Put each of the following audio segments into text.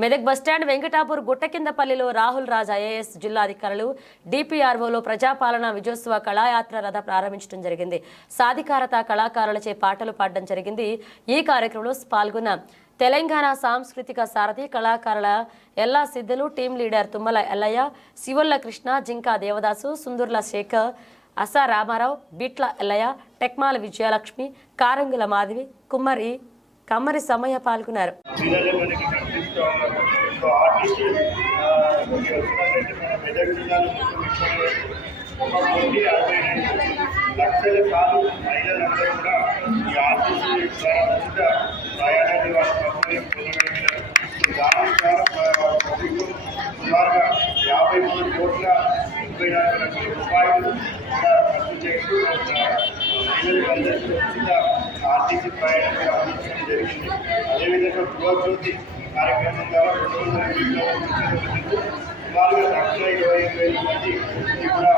Medak bus stand Venkatapur గుట్టకిందపల్లిలో Rahul Raj IAS జిల్లా అధికారులు డిపిఆర్ఓలో ప్రజాపాలన విజయోత్సవ కళాయాత్ర రథ ప్రారంభించడం జరిగింది. సాధికారత కళాకారులచే పాటలు పాడడం జరిగింది. ఈ కార్యక్రమంలో పాల్గొన్న తెలంగాణ సాంస్కృతిక సారథి కళాకారుల ఎల్లా సిద్ధులు, టీం లీడర్ తుమ్మల ఎల్లయ్య, శివొల్ల కృష్ణ, జింకా దేవదాసు, సుందూర్ల శేఖర్, అసా రామారావు, బిట్ల ఎల్లయ్య, టెక్మాల విజయలక్ష్మి, కారంగుల మాధవి, కమ్మరి సమయ పాల్గొన్నారు. లక్షల కాలు మహిళలందరూ కూడా ఈ ఆర్టీసీ ప్రయాణాన్ని వారి సౌకర్యం పొందగలిగినారు. దాని ద్వారా సుమారుగా 53 కోట్ల 24 లక్షల రూపాయలు ఖర్చు చేస్తూ మహిళలందరికీ ఉచిత ఆర్టీసీ ప్రయాణాన్ని అందించడం జరిగింది. అదేవిధంగా గృహజ్యోతి కార్యక్రమం ద్వారా 200 సుమారుగా 1,25,000 మంది కూడా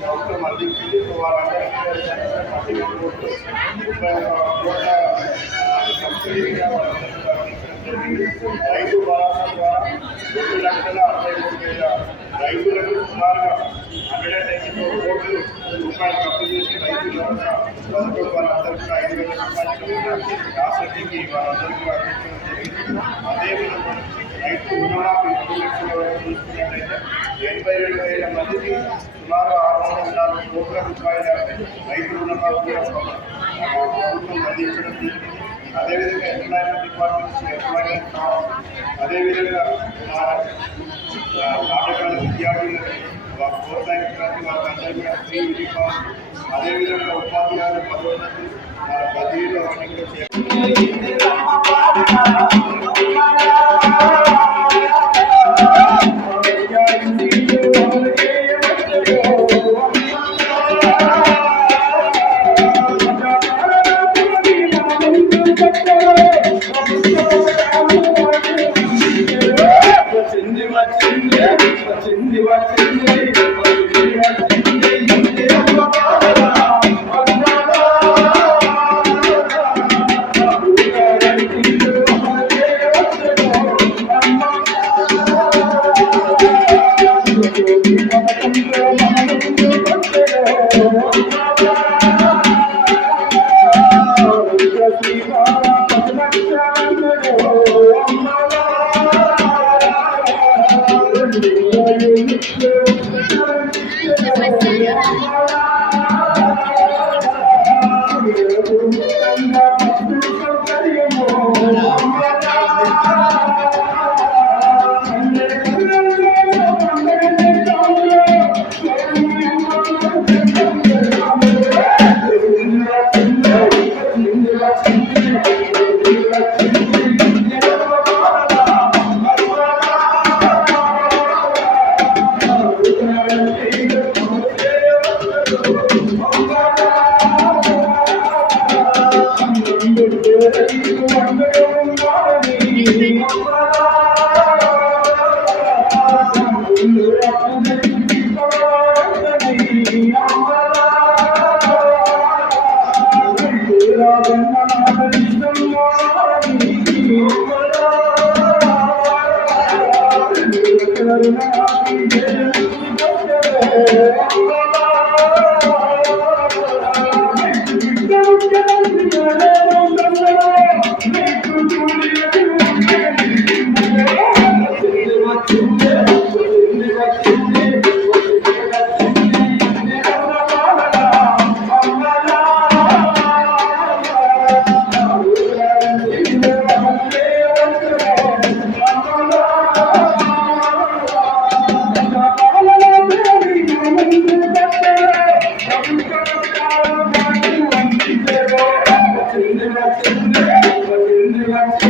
ప్రభుత్వం అందించింది. సో వారందరికీ 31 కోట్ల సబ్సిడీగా వాళ్ళందరికీ అందించడం జరిగింది. రైతు భరోసా ద్వారా 2,63,000 రైతులకు సుమారుగా 194 కోట్ల రూపాయలు ఖర్చు చేసి రైతు భరోసా పథకం వాళ్ళందరికీ 5,000 రూపాయలు యాసంగికి వాళ్ళందరికీ అందించడం జరిగింది. అదేవిధంగా రైతు రుణమాఫీ 2 లక్షల వరకు తీసుకున్నట్లయితే 87,000 మందికి సుమారు 604 కోట్ల రూపాయల రైతు రుణమాఫీ ప్రభుత్వం అందించడం జరిగింది. అదేవిధంగా ఎంప్లాయ్మెంట్ డిపార్ట్మెంట్ ఎంప్లాయ్మెంట్ అదేవిధంగా పాఠశాల విద్యార్థులకు ప్రోత్సహించడానికి వాళ్ళందరికీ కూడా ఫ్రీ యూనిఫామ్, అదేవిధంగా ఉపాధ్యాయుల పదోన్నతి వాళ్ళ బదిలీలో అన్ని కూడా Thank you.